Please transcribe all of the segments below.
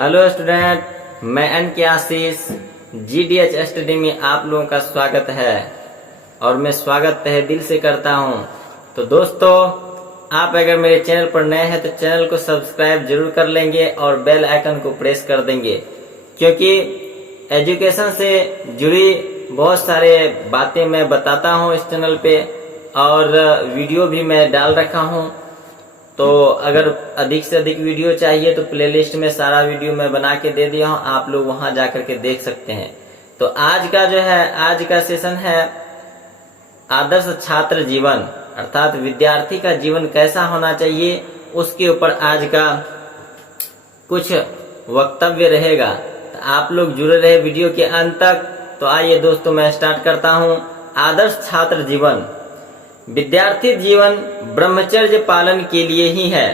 Hello student, मैं N के आशीष GDH study में आप लोगों का स्वागत है और मैं स्वागत तहे दिल से करता हूं। तो दोस्तों, आप अगर मेरे चैनल पर नए हैं तो चैनल को सब्सक्राइब जरूर कर लेंगे और बेल आइकन को प्रेस कर देंगे, क्योंकि एजुकेशन से जुड़ी बहुत सारे बातें मैं बताता हूं इस चैनल पे और वीडियो भी मैं डाल रखा हूं। तो अगर अधिक से अधिक वीडियो चाहिए तो प्लेलिस्ट में सारा वीडियो मैं बना के दे दिया हूँ, आप लोग वहां जाकर के देख सकते हैं। तो आज का सेशन है आदर्श छात्र जीवन, अर्थात विद्यार्थी का जीवन कैसा होना चाहिए, उसके ऊपर आज का कुछ वक्तव्य रहेगा। तो आप लोग जुड़े रहे वीडियो के अंत तक। तो आइए दोस्तों, मैं स्टार्ट करता हूँ। आदर्श छात्र जीवन। विद्यार्थी जीवन ब्रह्मचर्य पालन के लिए ही है।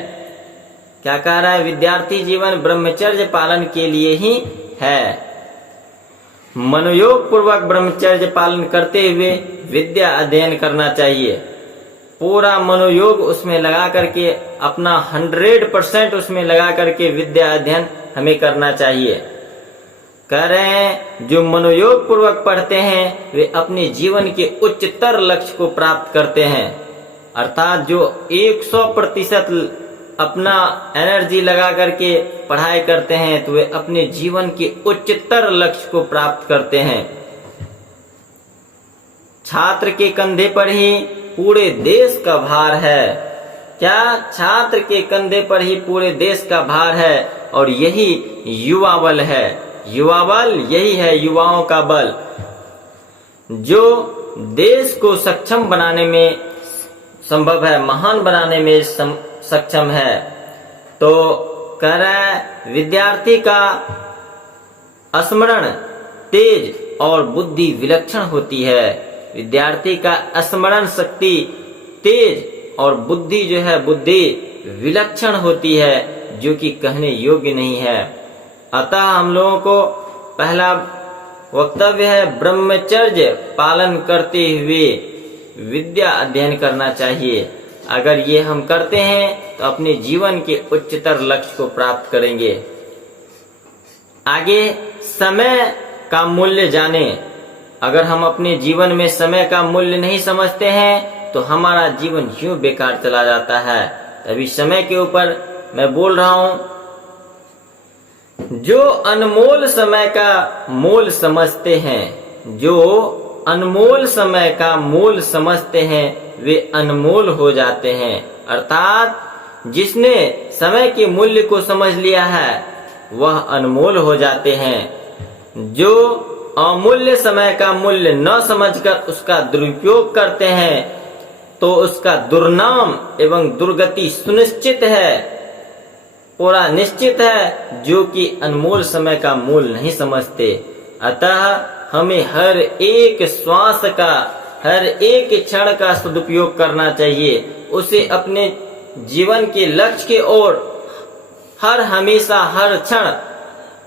क्या कह रहा है? विद्यार्थी जीवन ब्रह्मचर्य पालन के लिए ही है। मनोयोग पूर्वक ब्रह्मचर्य पालन करते हुए विद्या अध्ययन करना चाहिए। पूरा मनोयोग उसमें लगा करके, अपना 100% उसमें लगा करके विद्या अध्ययन हमें करना चाहिए। कह रहे हैं जो मनोयोग पूर्वक पढ़ते हैं वे अपने जीवन के उच्चतर लक्ष्य को प्राप्त करते हैं। अर्थात जो 100% अपना एनर्जी लगा करके पढ़ाई करते हैं तो वे अपने जीवन के उच्चतर लक्ष्य को प्राप्त करते हैं। छात्र के कंधे पर ही पूरे देश का भार है। क्या? छात्र के कंधे पर ही पूरे देश का भार है और यही युवा बल है। युवा बल यही है, युवाओं का बल, जो देश को सक्षम बनाने में संभव है, महान बनाने में सक्षम है। तो कह रहा है विद्यार्थी का स्मरण तेज और बुद्धि विलक्षण होती है। विद्यार्थी का स्मरण शक्ति तेज और बुद्धि जो है, बुद्धि विलक्षण होती है, जो कि कहने योग्य नहीं है। अतः हम लोगों को पहला वक्तव्य है ब्रह्मचर्य पालन करते हुए विद्या अध्ययन करना चाहिए। अगर ये हम करते हैं तो अपने जीवन के उच्चतर लक्ष्य को प्राप्त करेंगे। आगे समय का मूल्य जाने। अगर हम अपने जीवन में समय का मूल्य नहीं समझते हैं तो हमारा जीवन यूं बेकार चला जाता है। अभी समय के ऊपर मैं बोल रहा हूं। जो अनमोल समय का मोल समझते हैं, जो अनमोल समय का मोल समझते हैं, वे अनमोल हो जाते हैं। अर्थात जिसने समय के मूल्य को समझ लिया है वह अनमोल हो जाते हैं। जो अमूल्य समय का मूल्य न समझकर उसका दुरुपयोग करते हैं तो उसका दुर्नाम एवं दुर्गति सुनिश्चित है, पूरा निश्चित है, जो कि अनमोल समय का मूल नहीं समझते। अतः हमें हर एक श्वास का, हर एक क्षण का सदुपयोग करना चाहिए। उसे अपने जीवन के लक्ष्य की ओर हमेशा हर क्षण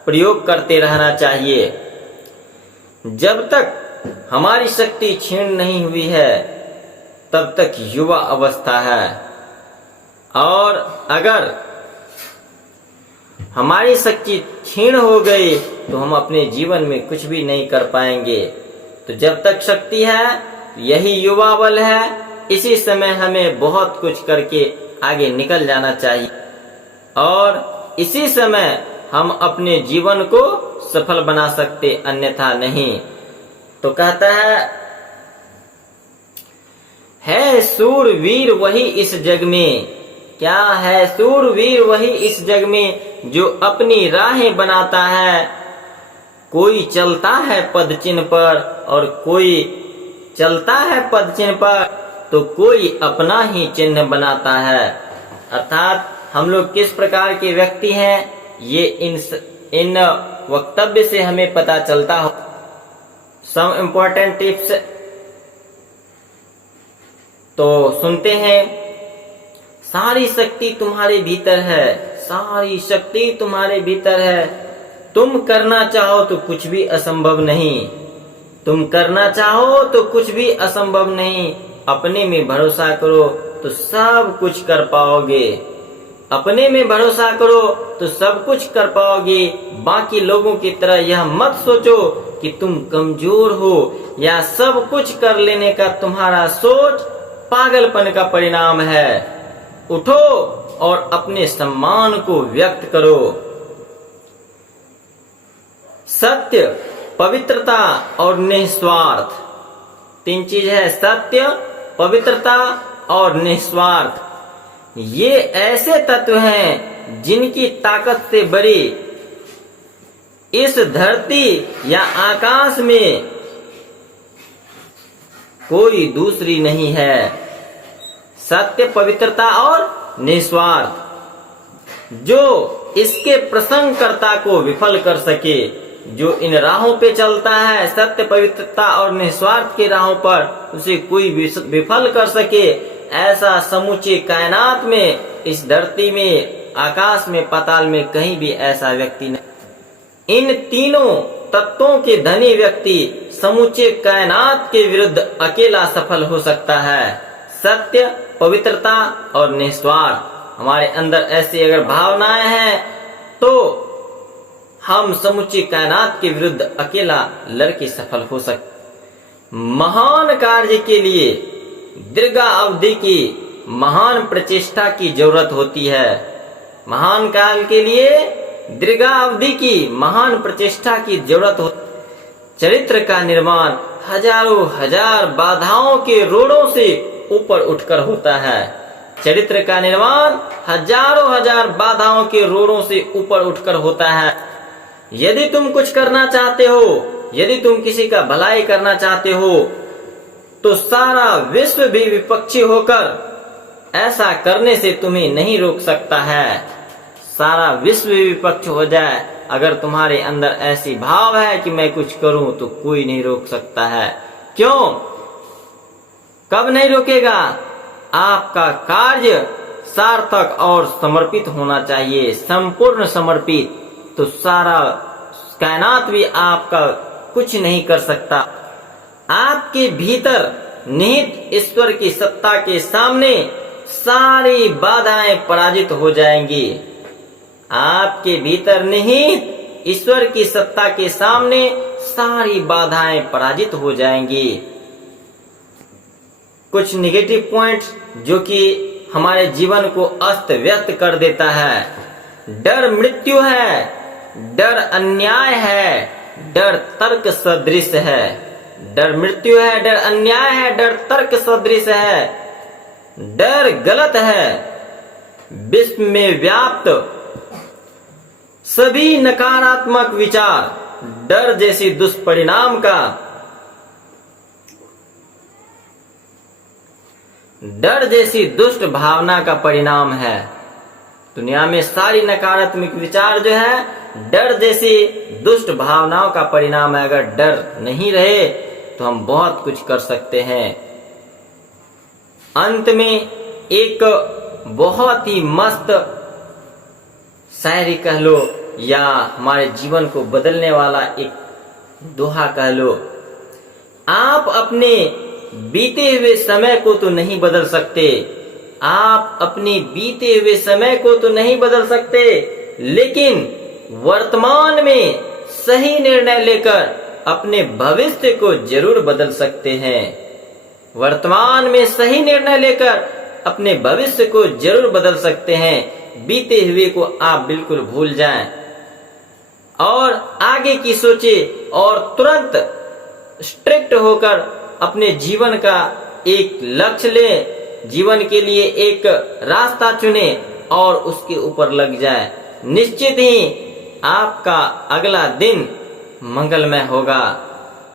प्रयोग करते रहना चाहिए। जब तक हमारी शक्ति क्षीण नहीं हुई है तब तक युवा अवस्था है, और अगर हमारी शक्ति क्षीण हो गई तो हम अपने जीवन में कुछ भी नहीं कर पाएंगे। तो जब तक शक्ति है यही युवा बल है। इसी समय हमें बहुत कुछ करके आगे निकल जाना चाहिए और इसी समय हम अपने जीवन को सफल बना सकते, अन्यथा नहीं। तो कहता है शूरवीर वही इस जग में। क्या है? शूरवीर वही इस जग में जो अपनी राहें बनाता है। कोई चलता है पद चिन्ह पर और कोई चलता है पद चिन्ह पर तो कोई अपना ही चिन्ह बनाता है। अर्थात हम लोग किस प्रकार के व्यक्ति हैं, ये इन वक्तव्य से हमें पता चलता हो। सम इम्पोर्टेंट टिप्स तो सुनते हैं। सारी शक्ति तुम्हारे भीतर है, सारी शक्ति तुम्हारे भीतर है। तुम करना चाहो तो कुछ भी असंभव नहीं, तुम करना चाहो तो कुछ भी असंभव नहीं। अपने में भरोसा करो तो सब कुछ कर पाओगे। अपने में भरोसा करो तो सब कुछ कर पाओगे। बाकी लोगों की तरह यह मत सोचो कि तुम कमजोर हो या सब कुछ कर लेने का तुम्हारा सोच पागलपन का परिणाम है। उठो और अपने सम्मान को व्यक्त करो। सत्य, पवित्रता और निस्वार्थ, 3 चीज है। सत्य, पवित्रता और निस्वार्थ, ये ऐसे तत्व हैं जिनकी ताकत से बड़ी इस धरती या आकाश में कोई दूसरी नहीं है। सत्य, पवित्रता और निस्वार्थ, जो इसके प्रसंगकर्ता को विफल कर सके, जो इन राहों पे चलता है, सत्य, पवित्रता और निस्वार्थ की राहों पर, उसे कोई विफल कर सके, ऐसा समूचे कायनात में, इस धरती में, आकाश में, पाताल में कहीं भी ऐसा व्यक्ति नहीं। इन तीनों तत्वों के धनी व्यक्ति समूचे कायनात के विरुद्ध अकेला सफल हो सकता है। सत्य, पवित्रता और निस्वार्थ। हमारे अंदर ऐसी अगर भावनाएं हैं तो हम समूची कायनात के विरुद्ध अकेला लड़के सफल हो सकते। महान कार्य के लिए दीर्घावधि की महान प्रचेष्टा की जरूरत होती है। महान कार्य के लिए दीर्घावधि की महान प्रचेष्टा की जरूरत हो। चरित्र का निर्माण हजारों हजार बाधाओं के रोड़ों से ऊपर उठकर होता है। चरित्र का निर्माण हजारों हजार बाधाओं के रोड़ों से ऊपर उठकर होता है। यदि तुम कुछ करना चाहते हो, यदि तुम किसी का भलाई करना चाहते हो, तो सारा विश्व भी विपक्षी होकर ऐसा करने से तुम्हें नहीं रोक सकता है। सारा विश्व विपक्ष हो जाए, अगर तुम्हारे अंदर ऐसी भाव है कि मैं कुछ करूं, तो कोई नहीं रोक सकता है। क्यों? कब नहीं रोकेगा? आपका कार्य सार्थक और समर्पित होना चाहिए, संपूर्ण समर्पित, तो सारा कायनात भी आपका कुछ नहीं कर सकता। आपके भीतर निहित ईश्वर की सत्ता के सामने सारी बाधाएं पराजित हो जाएंगी। आपके भीतर निहित ईश्वर की सत्ता के सामने सारी बाधाएं पराजित हो जाएंगी। कुछ नेगेटिव पॉइंट्स जो कि हमारे जीवन को अस्त व्यस्त कर देता है। डर मृत्यु है, डर अन्याय है, डर तर्क सदृश है। डर मृत्यु है, डर अन्याय है, डर तर्क सदृश है। डर गलत है। विश्व में व्याप्त सभी नकारात्मक विचार डर जैसी दुष्परिणाम का, डर जैसी दुष्ट भावना का परिणाम है। दुनिया में सारी नकारात्मक विचार जो है डर जैसी दुष्ट भावनाओं का परिणाम है। अगर डर नहीं रहे तो हम बहुत कुछ कर सकते हैं। अंत में एक बहुत ही मस्त शायरी कह लो या हमारे जीवन को बदलने वाला एक दोहा कह लो। आप अपने बीते हुए समय को तो नहीं बदल सकते, आप अपने बीते हुए समय को तो नहीं बदल सकते, लेकिन वर्तमान में सही निर्णय लेकर अपने भविष्य को जरूर बदल सकते हैं। वर्तमान में सही निर्णय लेकर अपने भविष्य को जरूर बदल सकते हैं। बीते हुए को आप बिल्कुल भूल जाएं और आगे की सोचे और तुरंत स्ट्रिक्ट होकर अपने जीवन का एक लक्ष्य ले, जीवन के लिए एक रास्ता चुने और उसके ऊपर लग जाए। निश्चित ही आपका अगला दिन मंगलमय होगा।